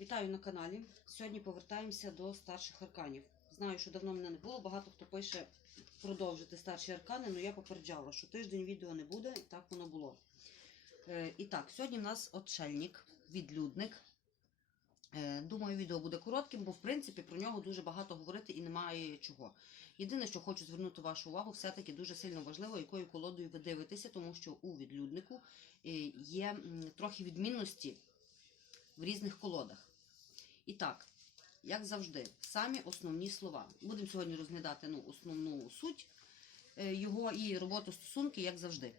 Вітаю на каналі. Сьогодні повертаємося до старших арканів. Знаю, що давно мене не було. Багато хто пише продовжити старші аркани, але я попереджала, що тиждень відео не буде, і так воно було. Е, і так, сьогодні в нас отшельник, відлюдник. Е, думаю, відео буде коротким, бо в принципі про нього дуже багато говорити і немає чого. Єдине, що хочу звернути вашу увагу, все-таки дуже сильно важливо, якою колодою ви дивитеся, тому що у відлюднику е, є трохи відмінності в різних колодах. І так, як завжди, самі основні слова. Будемо сьогодні розглядати ну, основну суть е, його і роботу стосунки, як завжди.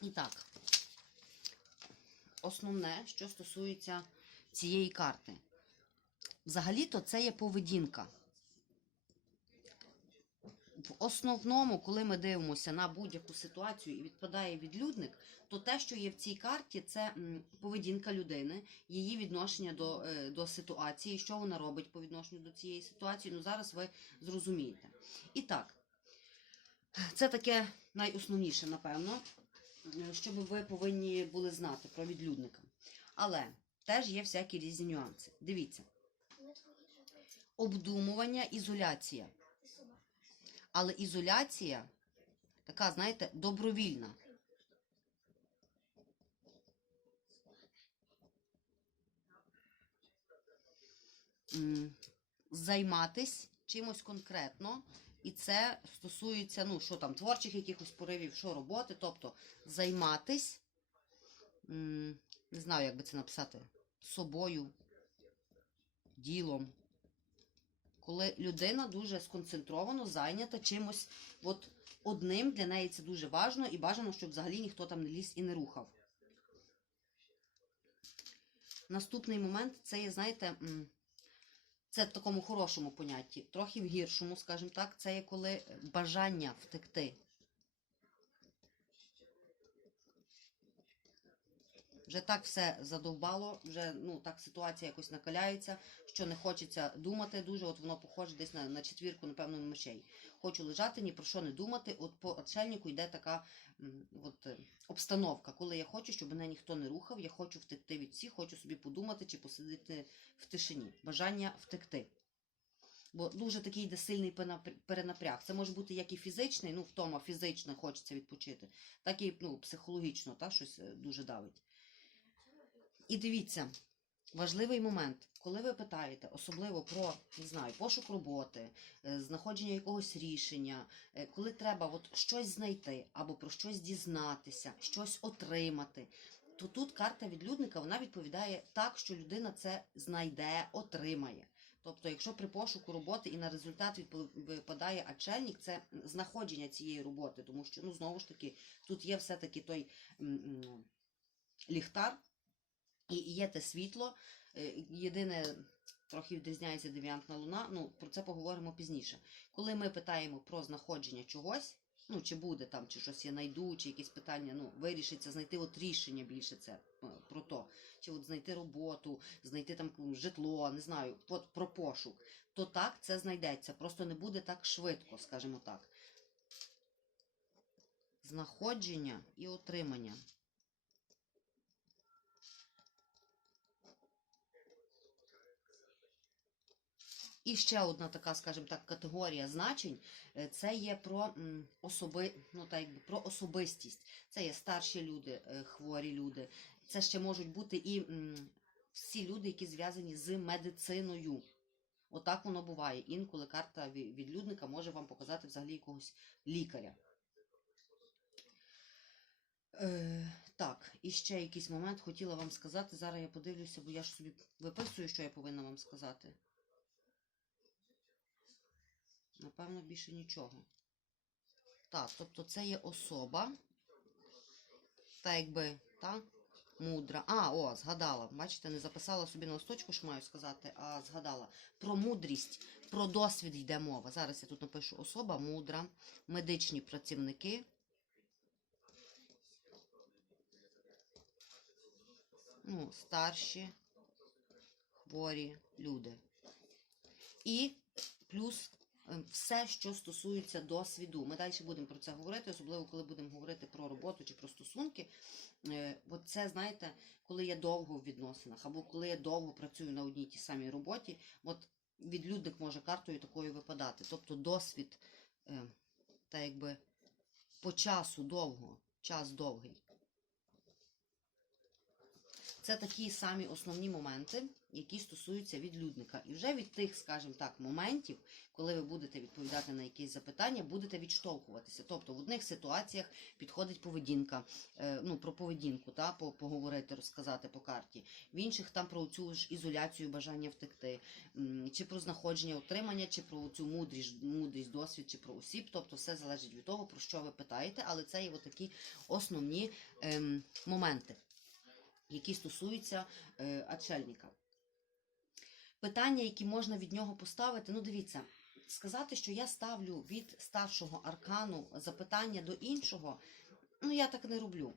І так, основне, що стосується цієї карти. Взагалі-то це є поведінка. Основному, коли ми дивимося на будь-яку ситуацію і відпадає відлюдник, то те, що є в цій карті, це поведінка людини, її відношення до, е, до ситуації, що вона робить по відношенню до цієї ситуації. Ну зараз ви зрозумієте. І так, це таке найосновніше, напевно, що ви повинні були знати про відлюдника. Але теж є всякі різні нюанси. Дивіться, обдумування, ізоляція. Але ізоляція така, знаєте, добровільна. Займатись чимось конкретно, і це стосується, ну, що там, творчих якихось поривів, що роботи, тобто займатись, не знаю, як би це написати, собою, ділом коли людина дуже сконцентровано зайнята чимось от одним, для неї це дуже важливо і бажано, щоб взагалі ніхто там не ліз і не рухав. Наступний момент це є, знаєте, це в такому хорошому понятті, трохи в гіршому, скажімо так, це є коли бажання втекти. Вже так все задовбало, вже ну так ситуація якось накаляється, що не хочеться думати дуже. От воно похоже десь на, на четвірку, напевно, мечей. Хочу лежати, ні про що не думати. От по отшельнику йде така от, е, обстановка, коли я хочу, щоб мене ніхто не рухав, я хочу втекти від всіх, хочу собі подумати чи посидіти в тишині. Бажання втекти. Бо дуже такий йде сильний перенапряг. Це може бути як і фізичний, ну втома фізично хочеться відпочити, так і ну, психологічно, та, щось е, дуже давить. І дивіться, важливий момент, коли ви питаєте, особливо про не знаю, пошук роботи, е, знаходження якогось рішення, е, коли треба от щось знайти або про щось дізнатися, щось отримати. То тут карта відлюдника вона відповідає так, що людина це знайде, отримає. Тобто, якщо при пошуку роботи і на результат випадає очельник, це знаходження цієї роботи, тому що ну знову ж таки тут є все-таки той ліхтар, і є те світло. Е, Єдине, трохи відрізняється девіантна луна. Ну, про це поговоримо пізніше. Коли ми питаємо про знаходження чогось, ну чи буде там, чи щось я знайду, чи якісь питання, ну, вирішиться, знайти от рішення більше це е, про то. Чи от знайти роботу, знайти там житло, не знаю, от про пошук, то так це знайдеться. Просто не буде так швидко, скажімо так. Знаходження і отримання. І ще одна така, скажімо так, категорія значень е, це є про особи, ну, так, якби, про особистість. Це є старші люди, е, хворі люди. Це ще можуть бути і всі люди, які зв'язані з медициною. Отак воно буває. Інколи карта відлюдника може вам показати взагалі якогось лікаря. Е, так, і ще якийсь момент хотіла вам сказати. Зараз я подивлюся, бо я ж собі виписую, що я повинна вам сказати. Напевно, більше нічого. Так, тобто це є особа. Та якби, та? Мудра. А, о, згадала. Бачите, не записала собі на листочку, що маю сказати, а згадала. Про мудрість, про досвід йде мова. Зараз я тут напишу особа мудра, медичні працівники. Ну, старші, хворі люди. І плюс все, що стосується досвіду. Ми далі будемо про це говорити, особливо коли будемо говорити про роботу чи про стосунки. Е, От це, знаєте, коли я довго в відносинах, або коли я довго працюю на одній тій самій роботі, от відлюдник може картою такою випадати. Тобто досвід, е, та якби по часу довго, час довгий. Це такі самі основні моменти, які стосуються відлюдника. І вже від тих, скажімо так, моментів, коли ви будете відповідати на якісь запитання, будете відштовхуватися. Тобто в одних ситуаціях підходить поведінка, е, ну про поведінку, та по- поговорити, розказати по карті. В інших там про цю ж ізоляцію, бажання втекти, чи про знаходження отримання, чи про цю мудрість, мудрість, досвід, чи про осіб. Тобто все залежить від того, про що ви питаєте, але це є такі основні ем, моменти які стосуються е, отшельника. Питання, які можна від нього поставити, ну дивіться, сказати, що я ставлю від старшого аркану запитання до іншого, ну я так не роблю.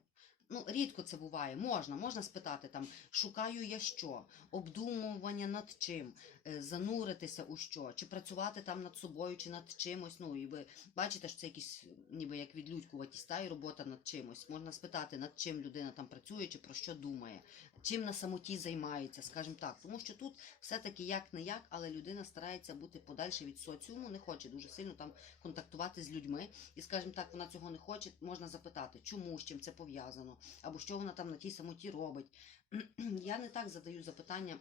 Ну, рідко це буває. Можна, можна спитати там, шукаю я що, обдумування над чим, зануритися у що, чи працювати там над собою, чи над чимось. Ну, і ви бачите, що це якісь ніби як відлюдькуваті та й робота над чимось. Можна спитати, над чим людина там працює, чи про що думає, чим на самоті займається, скажімо так. Тому що тут все-таки як не як, але людина старається бути подальше від соціуму, не хоче дуже сильно там контактувати з людьми. І, скажімо так, вона цього не хоче, можна запитати, чому з чим це пов'язано, або що вона там на тій самоті робить. Я не так задаю запитання.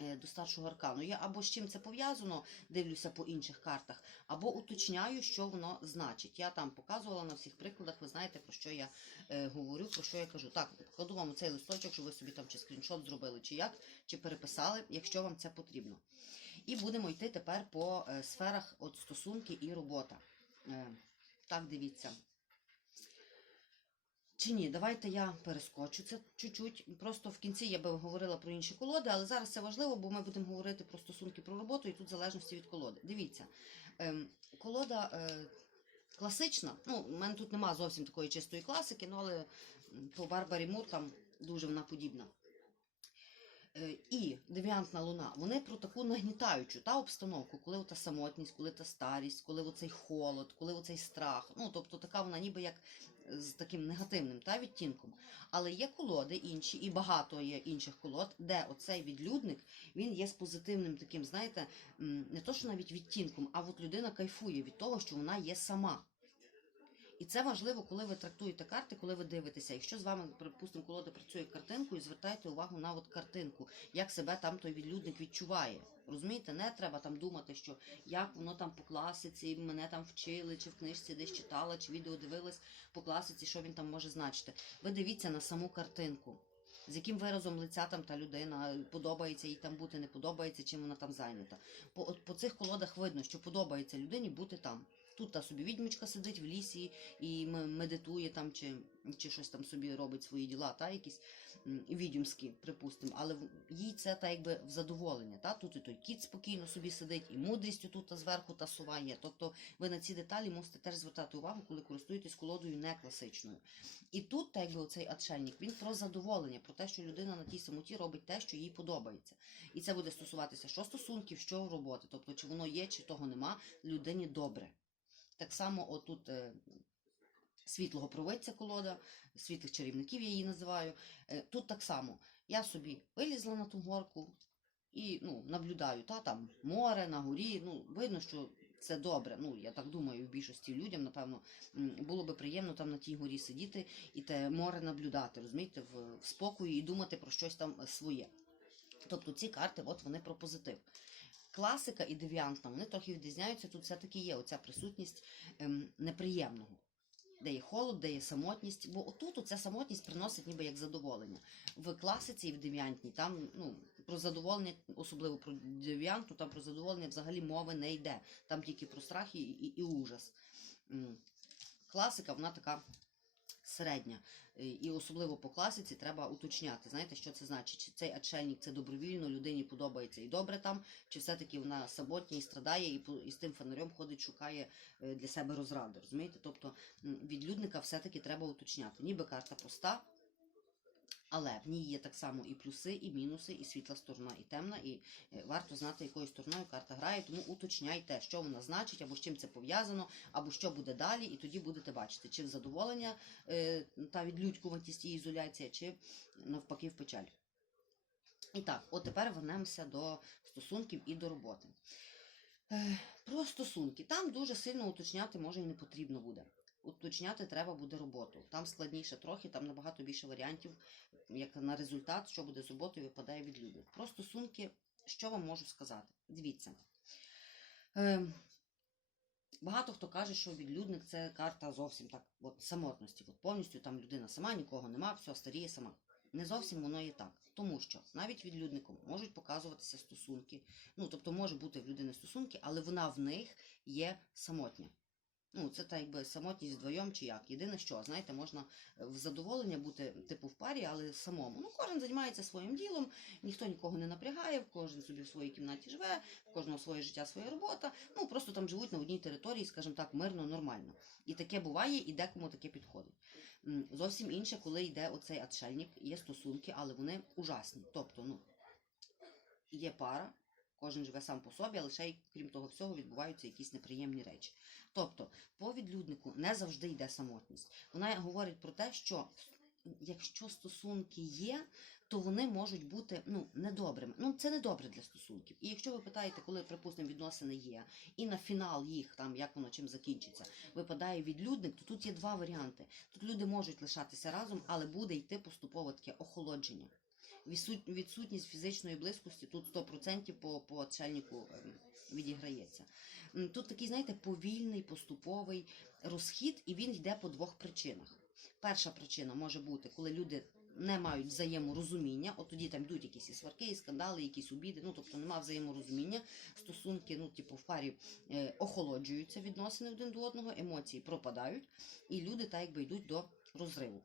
Е, До старшого аркану. Я або з чим це пов'язано, дивлюся по інших картах, або уточняю, що воно значить. Я там показувала на всіх прикладах, ви знаєте, про що я е, говорю, про що я кажу. Так, покладу вам цей листочок, щоб ви собі там чи скріншот зробили, чи як, чи переписали, якщо вам це потрібно. І будемо йти тепер по е, сферах от стосунки і робота. Е, так, дивіться. Чи ні, давайте я перескочу це чуть-чуть. Просто в кінці я би говорила про інші колоди, але зараз це важливо, бо ми будемо говорити про стосунки про роботу і тут в залежності від колоди. Дивіться, ем, колода е, класична. Ну, у мене тут нема зовсім такої чистої класики, ну, але по Барбарі Мур там дуже вона подібна. Е, І девіантна луна, вони про таку нагнітаючу та обстановку, коли ота самотність, коли та старість, коли оцей холод, коли оцей страх. Ну, тобто така вона ніби як з таким негативним та відтінком. Але є колоди інші, і багато є інших колод, де оцей відлюдник він є з позитивним таким, знаєте, не то що навіть відтінком, а от людина кайфує від того, що вона є сама. І це важливо, коли ви трактуєте карти, коли ви дивитеся. Якщо з вами, припустимо, колода працює картинкою, звертайте увагу на от картинку, як себе там той відлюдник відчуває. Розумієте, не треба там думати, що як воно там по класиці, мене там вчили, чи в книжці десь читала, чи відео дивилась по класиці, що він там може значити. Ви дивіться на саму картинку. З яким виразом лиця там та людина подобається їй там бути, не подобається, чим вона там зайнята. По, от, по цих колодах видно, що подобається людині бути там. Тут та собі відьмочка сидить в лісі і медитує там, чи, чи щось там собі робить свої діла, та якісь м, відьомські, припустимо. Але їй це та якби в задоволення. Та? Тут і той кіт спокійно собі сидить, і мудрістю тут та зверху та. Тобто ви на ці деталі мусите теж звертати увагу, коли користуєтесь колодою не класичною. І тут, та якби оцей отшельник, він про задоволення, про те, що людина на тій самоті робить те, що їй подобається. І це буде стосуватися що стосунків, що роботи. Тобто, чи воно є, чи того нема, людині добре. Так само отут е, світлого провидця колода, світлих чарівників я її називаю. Е, тут так само. Я собі вилізла на ту горку і ну, наблюдаю, та там море на горі. Ну, видно, що це добре. Ну, я так думаю, в більшості людям, напевно, було би приємно там на тій горі сидіти і те море наблюдати, розумієте, в, в спокої і думати про щось там своє. Тобто ці карти, от вони про позитив. Класика і девіантна, вони трохи відрізняються. Тут все-таки є оця присутність ем, неприємного. Де є холод, де є самотність, бо отут оця самотність приносить ніби як задоволення. В класиці і в девіантній там ну, про задоволення, особливо про девіанту, там про задоволення взагалі мови не йде. Там тільки про страх і, і, і ужас. Класика, вона така середня. Е, І особливо по класиці треба уточняти, знаєте, що це значить? Чи цей отшельник це добровільно, людині подобається і добре там, чи все-таки вона самотня і страдає, і, і з тим фонарем ходить, шукає е, для себе розради. Розумієте? Тобто від відлюдника все-таки треба уточняти. Ніби карта проста, Але в ній є так само і плюси, і мінуси, і світла сторона, і темна, і е, варто знати, якою стороною карта грає. Тому уточняйте, що вона значить, або з чим це пов'язано, або що буде далі, і тоді будете бачити, чи в задоволення е, та відлюдькуватість і ізоляція, чи навпаки в печаль. І так, от тепер вернемося до стосунків і до роботи. Е, Про стосунки. Там дуже сильно уточняти може і не потрібно буде. Уточняти треба буде роботу. Там складніше трохи, там набагато більше варіантів, як на результат, що буде з роботою, випадає від людей. Про стосунки, що вам можу сказати? Дивіться. Е, багато хто каже, що відлюдник це карта зовсім так, от самотності. От повністю там людина сама, нікого нема, все старіє сама. Не зовсім воно є так. Тому що навіть відлюдником можуть показуватися стосунки. Ну, тобто може бути в людини стосунки, але вона в них є самотня. Ну, це так якби самотність вдвоєм чи як. Єдине що, знаєте, можна е, в задоволення бути типу в парі, але самому. Ну, кожен займається своїм ділом, ніхто нікого не напрягає, кожен собі в своїй кімнаті живе, в кожного своє життя, своя робота. Ну, просто там живуть на одній території, скажімо так, мирно, нормально. І таке буває, і декому таке підходить. Зовсім інше, коли йде оцей отшельник, є стосунки, але вони ужасні. Тобто, ну, є пара, кожен живе сам по собі, але ще й крім того всього відбуваються якісь неприємні речі. Тобто, по відлюднику не завжди йде самотність. Вона говорить про те, що якщо стосунки є, то вони можуть бути ну, недобрими. Ну, це добре для стосунків. І якщо ви питаєте, коли, припустимо, відносини є, і на фінал їх, там, як воно чим закінчиться, випадає відлюдник, то тут є два варіанти. Тут люди можуть лишатися разом, але буде йти поступово таке охолодження. Відсут- Відсутність фізичної близькості тут 100% по, по отшельнику ем, відіграється. Тут такий, знаєте, повільний, поступовий розхід, і він йде по двох причинах. Перша причина може бути, коли люди не мають взаєморозуміння, от тоді там йдуть якісь і сварки, і скандали, якісь обіди, ну тобто немає взаєморозуміння, стосунки, ну, типу, в парі е, охолоджуються відносини один до одного, емоції пропадають, і люди так якби йдуть до розриву.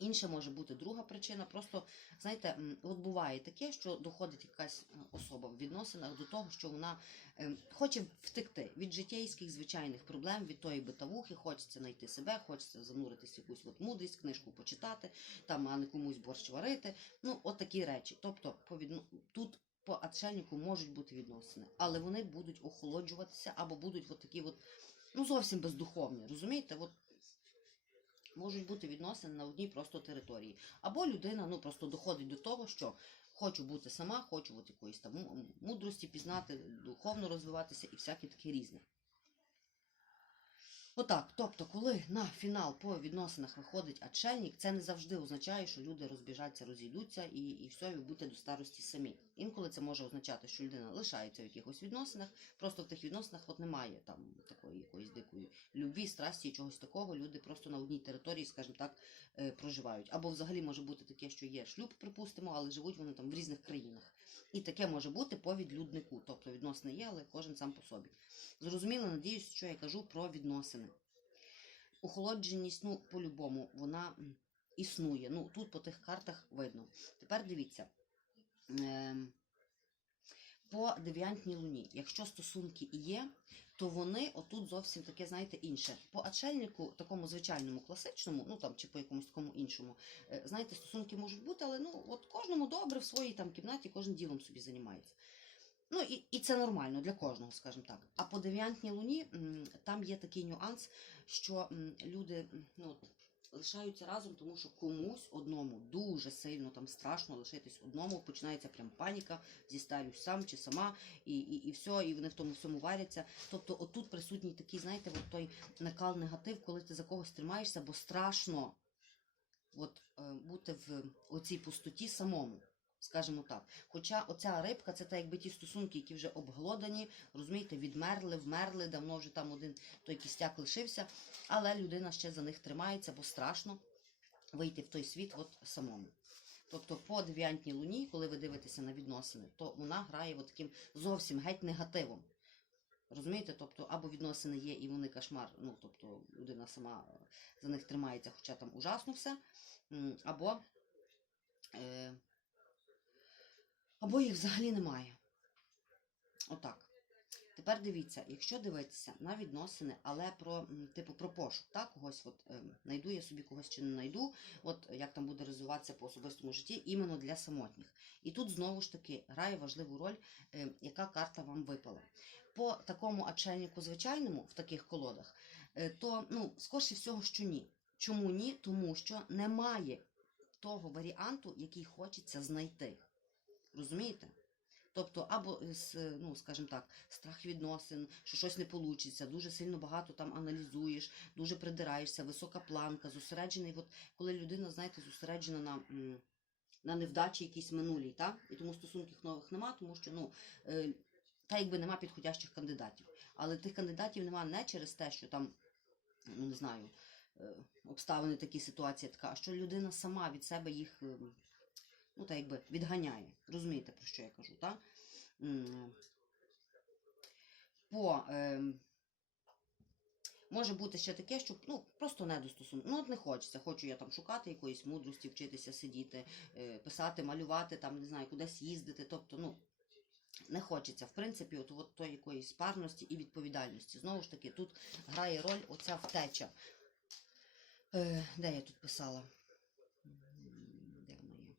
Інша може бути друга причина. Просто знаєте, от буває таке, що доходить якась е, особа в відносинах до того, що вона ем, хоче втекти від життєйських звичайних проблем, від тої битавухи, хочеться знайти себе, хочеться зануритись в якусь от мудрість, книжку почитати, там, а не комусь борщ варити. Ну, от такі речі. Тобто, по відно... тут по отшельнику можуть бути відносини, але вони будуть охолоджуватися або будуть от такі от, ну, зовсім бездуховні. Розумієте? От можуть бути відносини на одній просто території. Або людина ну просто доходить до того, що хочу бути сама, хочу от якоїсь там мудрості пізнати, духовно розвиватися і всяке таке різне. Отак, тобто, коли на фінал по відносинах виходить отшельник, це не завжди означає, що люди розбіжаться, розійдуться і, і все, і будете до старості самі. Інколи це може означати, що людина лишається в якихось відносинах, просто в тих відносинах от немає там такої якоїсь дикої любві, страсті, чогось такого. Люди просто на одній території, скажімо так, е, проживають. Або взагалі може бути таке, що є шлюб, припустимо, але живуть вони там в різних країнах. І таке може бути по відлюднику, тобто відносини є, але кожен сам по собі. Зрозуміло, надіюсь, що я кажу про відносини. Охолодженість, ну, по-любому, вона існує. Ну, тут по тих картах видно. Тепер дивіться. Ем, по дев'ятній луні, якщо стосунки є, то вони отут зовсім таке, знаєте, інше. По отшельнику, такому звичайному, класичному, ну там чи по якомусь такому іншому, е, знаєте, стосунки можуть бути, але ну от кожному добре в своїй там кімнаті, кожен ділом собі займається. Ну і, і це нормально для кожного, скажімо так. А по дев'ятній луні там є такий нюанс, що люди ну, лишаються разом, тому що комусь одному дуже сильно там страшно лишитись одному, починається прям паніка, зістарюсь сам чи сама, і, і, і все, і вони в тому всьому варяться. Тобто, отут присутній такий, знаєте, от той накал негатив, коли ти за когось тримаєшся, бо страшно от, е, бути в оцій пустоті самому. Скажімо так. Хоча оця рибка це так якби ті стосунки, які вже обглодані, розумієте, відмерли, вмерли, давно вже там один той кістяк лишився, але людина ще за них тримається, бо страшно вийти в той світ от самому. Тобто по дев'ятній луні, коли ви дивитеся на відносини, то вона грає от таким зовсім геть негативом. Розумієте? Тобто, або відносини є і вони кошмар, ну тобто людина сама е, за них тримається, хоча там ужасно все, або, е, або їх взагалі немає. Отак. Тепер дивіться, якщо дивитися на відносини, але про типу про пошук, так, когось от ем, найду я собі когось чи не найду, от як там буде розвиватися по особистому житті, іменно для самотніх. І тут знову ж таки грає важливу роль, е, яка карта вам випала. По такому отшельнику звичайному в таких колодах, е, то ну, скорше всього, що ні. Чому ні? Тому що немає того варіанту, який хочеться знайти. Розумієте? Тобто, або ну, скажімо так, страх відносин, що щось не вийде, дуже сильно багато там аналізуєш, дуже придираєшся, висока планка, зосереджений. От коли людина, знаєте, зосереджена на, на невдачі якісь минулій, так? І тому стосунків нових нема, тому що ну, е, та якби нема підходящих кандидатів. Але тих кандидатів нема не через те, що там, ну не знаю, е, обставини такі, ситуація така, а що людина сама від себе їх. Е, ну, так якби відганяє. Розумієте, про що я кажу, так? По, ем, може бути ще таке, що ну, просто не до. Ну, от не хочеться. Хочу я там шукати якоїсь мудрості, вчитися сидіти, е, писати, малювати, там, не знаю, кудись їздити. Тобто, ну, не хочеться, в принципі, от, от тої якоїсь парності і відповідальності. Знову ж таки, тут грає роль оця втеча. Е, де я тут писала? М, Де воно є?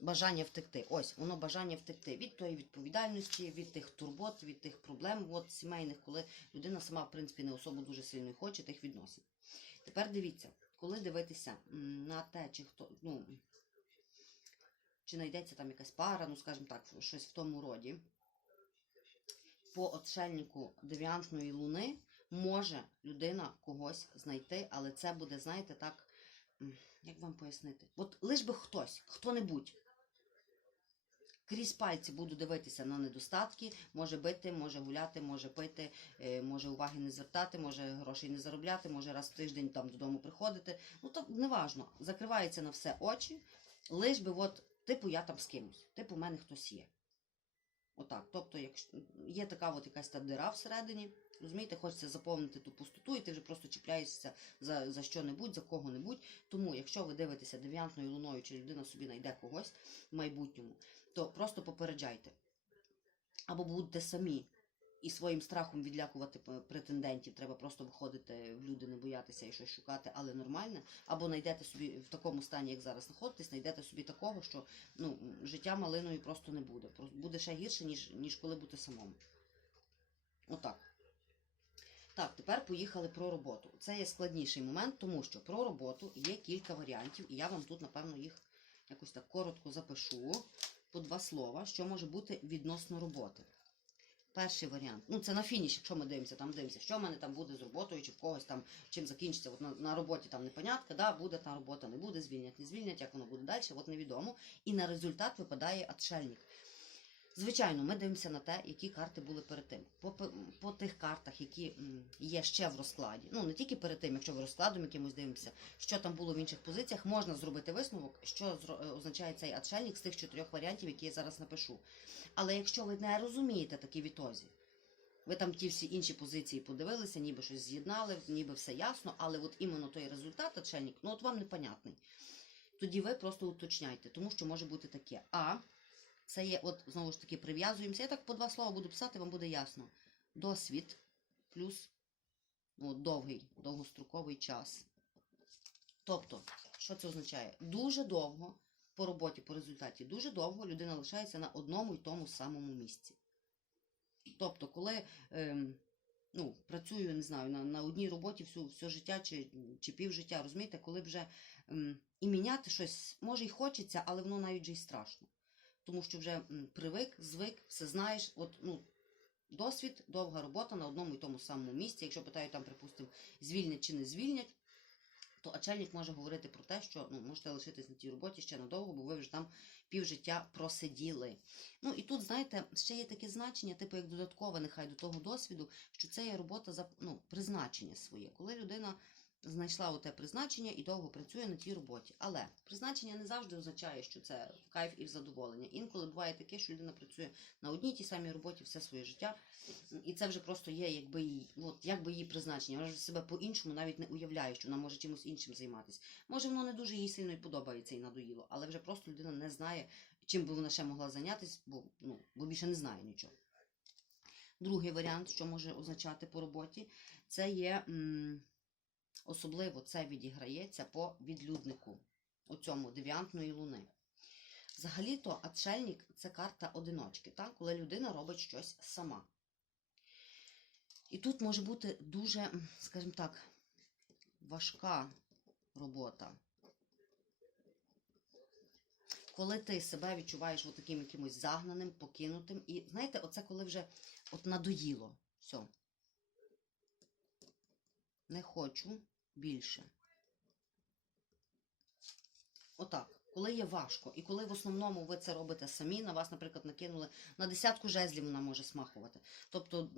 Бажання втекти. Ось, воно бажання втекти від тої відповідальності, від тих турбот, від тих проблем от, сімейних, коли людина сама, в принципі, не особо дуже сильно хоче тих відносин. Тепер дивіться, коли дивитися на те, чи хто, ну, чи знайдеться там якась пара, ну, скажімо так, щось в тому роді, по отшельнику девіантної луни може людина когось знайти, але це буде, знаєте, так, як вам пояснити? От лиш би хтось, хто-небудь. Крізь пальці буду дивитися на недостатки, може бити, може гуляти, може пити, е, може уваги не звертати, може грошей не заробляти, може раз в тиждень там додому приходити. Ну то неважно. Закривається на все очі, лиш би от, типу, я там з кимось, типу, в мене хтось є. Отак. Тобто, якщо є така от якась та дира всередині, розумієте, хочеться заповнити ту пустоту, і ти вже просто чіпляєшся за, за що-небудь, за кого-небудь. Тому, якщо ви дивитеся девіантною луною, чи людина собі знайде когось в майбутньому, то просто попереджайте. Або будьте самі і своїм страхом відлякувати претендентів. Треба просто виходити в люди, не боятися і щось шукати, але нормальне. Або знайдете собі в такому стані, як зараз знаходитесь, знайдете собі такого, що ну, життя малиною просто не буде. Буде ще гірше, ніж, ніж коли бути самому. Отак. Так, тепер поїхали про роботу. Це є складніший момент, тому що про роботу є кілька варіантів, і я вам тут, напевно, їх якось так коротко запишу по два слова, що може бути відносно роботи. Перший варіант. Ну, це на фініші, якщо ми дивимося, там дивимося, що в мене там буде з роботою, чи в когось там чим закінчиться. От на, на роботі там непонятка, да, буде та робота, не буде, звільнять, не звільнять, як воно буде далі, от невідомо. І на результат випадає отшельник. Звичайно, ми дивимося на те, які карти були перед тим. По, по, тих картах, які є ще в розкладі, ну не тільки перед тим, якщо ви розкладом якимось дивимося, що там було в інших позиціях, можна зробити висновок, що означає цей отшельник з тих чотирьох варіантів, які я зараз напишу. Але якщо ви не розумієте такі відтозі, ви там ті всі інші позиції подивилися, ніби щось з'єднали, ніби все ясно, але от іменно той результат, отшельник, ну от вам непонятний. Тоді ви просто уточняйте, тому що може бути таке. А це є, от знову ж таки, прив'язуємося. Я так по два слова буду писати, вам буде ясно. Досвід плюс ну, довгий, довгостроковий час. Тобто, що це означає? Дуже довго по роботі, по результаті, дуже довго людина лишається на одному і тому самому місці. Тобто, коли ем, ну, працюю, не знаю, на, на одній роботі всю, все життя чи, чи півжиття, розумієте, коли вже ем, і міняти щось може й хочеться, але воно навіть же й страшно. Тому що вже привик, звик, все знаєш. От, ну, досвід, довга робота на одному і тому самому місці. Якщо питають там, припустимо, звільнять чи не звільнять, то очельник може говорити про те, що ну, можете лишитись на тій роботі ще надовго, бо ви вже там півжиття просиділи. Ну і тут, знаєте, ще є таке значення, типу як додаткове, нехай до того досвіду, що це є робота за ну, призначення своє, коли людина знайшла оте призначення і довго працює на тій роботі. Але призначення не завжди означає, що це в кайф і в задоволення. Інколи буває таке, що людина працює на одній тій самій роботі все своє життя, і це вже просто є якби її, от, якби її призначення. Вона вже себе по-іншому навіть не уявляє, що вона може чимось іншим займатися. Може, воно не дуже їй сильно і подобається і надоїло, але вже просто людина не знає, чим би вона ще могла зайнятися, бо, ну, бо більше не знає нічого. Другий варіант, що може означати по роботі, це є м, особливо це відіграється по відлюднику, оцьому девіантної луни. Взагалі-то отшельник це карта одиночки, так? коли людина робить щось сама. І тут може бути дуже, скажімо так, важка робота. Коли ти себе відчуваєш таким якимось загнаним, покинутим. І знаєте, оце коли вже от надоїло. Все. Не хочу більше. Отак. Коли є важко, і коли в основному ви це робите самі, на вас, наприклад, накинули на десятку жезлів вона може смахувати. Тобто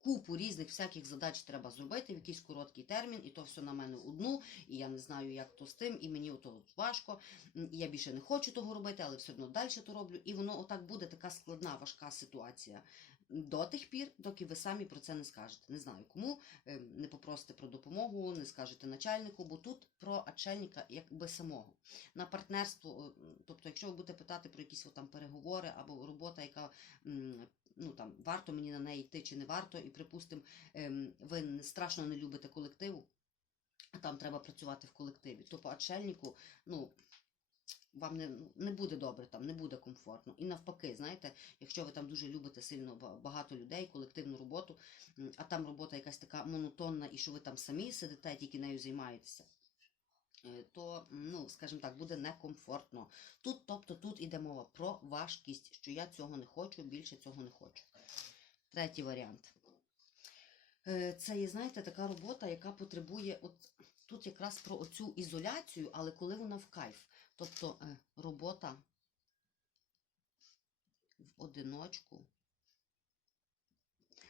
купу різних всяких задач треба зробити в якийсь короткий термін, і то все на мене одну, і я не знаю, як то з тим, і мені ото важко, і я більше не хочу того робити, але все одно далі то роблю. І воно отак буде така складна, важка ситуація. До тих пір, доки ви самі про це не скажете. Не знаю кому, е, не попросите про допомогу, не скажете начальнику, бо тут про очельника якби самого. На партнерство, тобто, якщо ви будете питати про якісь там переговори або робота, яка ну там варто мені на неї йти чи не варто, і припустимо, ем, ви страшно не любите колективу, а там треба працювати в колективі, то по очельнику, ну. Вам не, не буде добре там, не буде комфортно. І навпаки, знаєте, якщо ви там дуже любите сильно багато людей, колективну роботу, а там робота якась така монотонна, і що ви там самі сидите, тільки нею займаєтеся, е, то, ну, скажімо так, буде некомфортно. Тут, тобто, тут іде мова про важкість, що я цього не хочу, більше цього не хочу. Третій варіант. Е, Це є, знаєте, така робота, яка потребує, от тут якраз про оцю ізоляцію, але коли вона в кайф. Тобто е, робота в одиночку.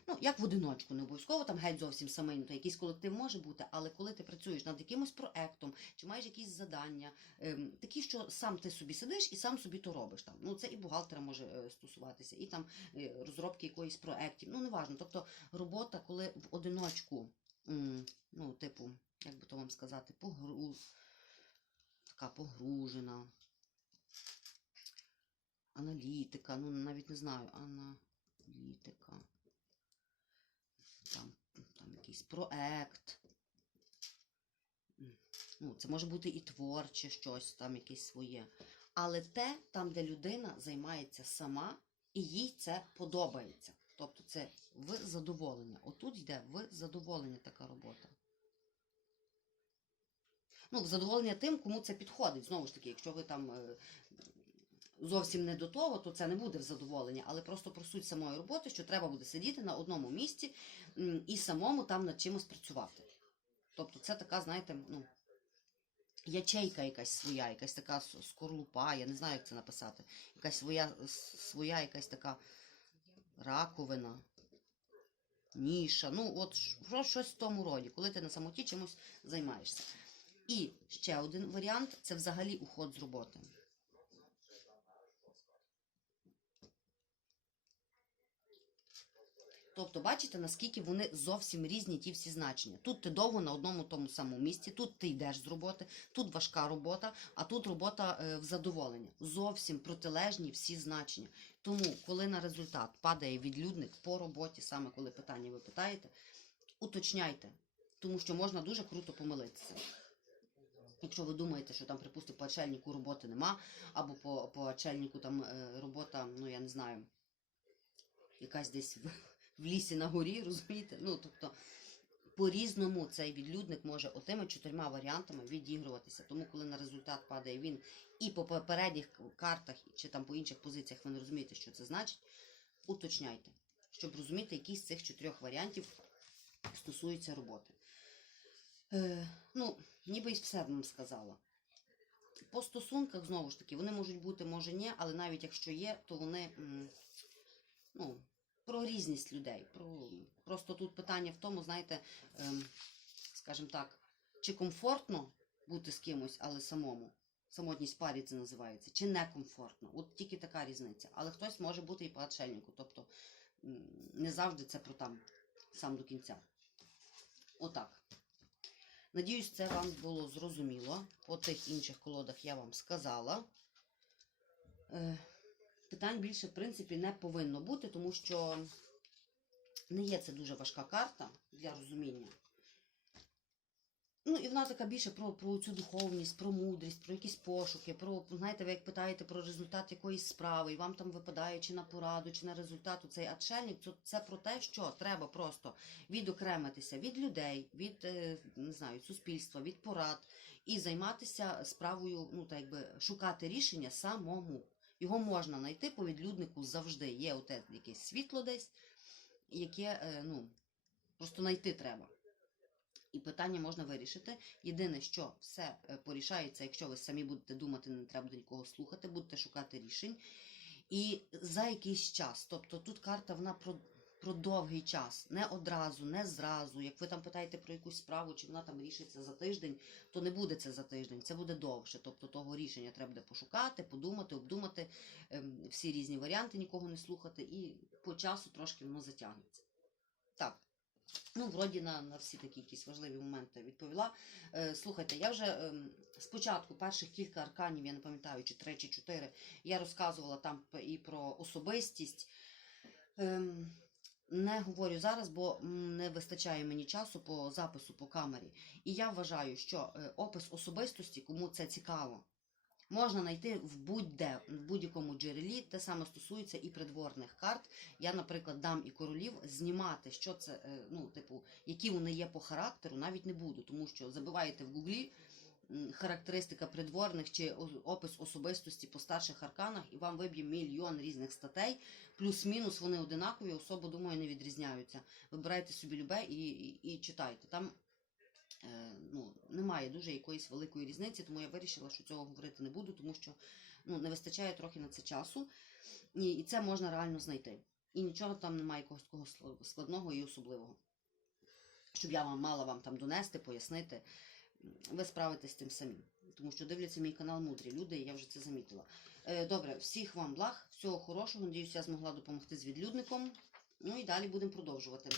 Ну, як в одиночку, не обов'язково там геть зовсім самий, ну, то якийсь колектив може бути, але коли ти працюєш над якимось проектом, чи маєш якісь завдання, ем, такі, що сам ти собі сидиш і сам собі то робиш. Там. Ну, це і бухгалтера може е, стосуватися, і там е, розробки якоїсь проектів. Ну, неважно. Тобто робота, коли в одиночку, ну, типу, як би то вам сказати, погру... така погружена. Аналітика, ну навіть не знаю, аналітика. Там, там якийсь проект. Ну, це може бути і творче щось, там якесь своє. Але те, там, де людина займається сама, і їй це подобається. Тобто це в задоволення. Отут йде в задоволення така робота. Ну, задоволення тим, кому це підходить. Знову ж таки, якщо ви там е, зовсім не до того, то це не буде в задоволення, але просто про суть самої роботи, що треба буде сидіти на одному місці і самому там над чимось працювати. Тобто це така, знаєте, ну, ячейка якась своя, якась така скорлупа, я не знаю, як це написати. Якась своя, своя якась така раковина, ніша. Ну, от щось в тому роді, коли ти на самоті чимось займаєшся. І ще один варіант це взагалі уход з роботи. Тобто, бачите, наскільки вони зовсім різні, ті всі значення. Тут ти довго на одному тому самому місці, тут ти йдеш з роботи, тут важка робота, а тут робота е, в задоволення. Зовсім протилежні всі значення. Тому, коли на результат падає відлюдник по роботі, саме коли питання ви питаєте, уточняйте, тому що можна дуже круто помилитися. Якщо ви думаєте, що там, припустимо, по очельнику роботи нема, або по, по очельнику там е, робота, ну я не знаю, якась десь в, в лісі на горі, розумієте? Ну, тобто, по-різному цей відлюдник може отими чотирма варіантами відігруватися. Тому, коли на результат падає він і по попередніх картах, чи там по інших позиціях ви не розумієте, що це значить, уточняйте, щоб розуміти, який з цих чотирьох варіантів стосується роботи. Е, ну, ніби й все вам сказала. По стосунках, знову ж таки, вони можуть бути, може ні, але навіть якщо є, то вони ну, про різність людей. Про, просто тут питання в тому, знаєте, ем, скажімо так, чи комфортно бути з кимось, але самому. Самотність парі це називається, чи некомфортно. От тільки така різниця. Але хтось може бути і по отшельнику. Тобто не завжди це про там сам до кінця. Отак. Надіюсь, це вам було зрозуміло. По тих інших колодах я вам сказала. Е, питань більше, в принципі, не повинно бути, тому що не є це дуже важка карта для розуміння. Ну, і вона така більше про, про цю духовність, про мудрість, про якісь пошуки, про, знаєте, ви як питаєте про результат якоїсь справи, і вам там випадає чи на пораду, чи на результат цей отшельник, то це про те, що треба просто відокремитися від людей, від е, не знаю, суспільства, від порад і займатися справою, ну так якби шукати рішення самому. Його можна знайти по відлюднику завжди. Є оте якесь світло десь, яке е, ну, просто знайти треба. І питання можна вирішити. Єдине, що все е, порішається, якщо ви самі будете думати, не треба до нікого слухати, будете шукати рішень. І за якийсь час. Тобто тут карта вона про, про довгий час, не одразу, не зразу. Як ви там питаєте про якусь справу, чи вона там рішиться за тиждень, то не буде це за тиждень, це буде довше. Тобто того рішення треба буде пошукати, подумати, обдумати ем, всі різні варіанти, нікого не слухати, і по часу трошки воно затягнеться. Ну, вроді на, на всі такі якісь важливі моменти відповіла. Е, слухайте, я вже ем, спочатку перших кілька арканів, я не пам'ятаю, чи три, чи чотири, я розказувала там і про особистість. Ем, не говорю зараз, бо не вистачає мені часу по запису по камері. І я вважаю, що е, опис особистості, кому це цікаво, можна знайти в будь-де, в будь-якому джерелі. Те саме стосується і придворних карт. Я, наприклад, дам і королів знімати, що це, е, ну, типу, які вони є по характеру, навіть не буду, тому що забиваєте в гуглі характеристика придворних чи опис особистості по старших арканах, і вам виб'є мільйон різних статей. Плюс-мінус вони одинакові, особо, думаю, не відрізняються. Вибирайте собі любе і, і, і читайте. Там ну, немає дуже якоїсь великої різниці, тому я вирішила, що цього говорити не буду, тому що ну, не вистачає трохи на це часу, і, і це можна реально знайти. І нічого там немає якогось такого складного і особливого. Щоб я вам мала вам там донести, пояснити, ви справитесь з тим самі. Тому що дивляться мій канал мудрі люди, і я вже це замітила. Е, добре, всіх вам благ, всього хорошого. Надіюсь, я змогла допомогти з відлюдником. Ну і далі будемо продовжувати.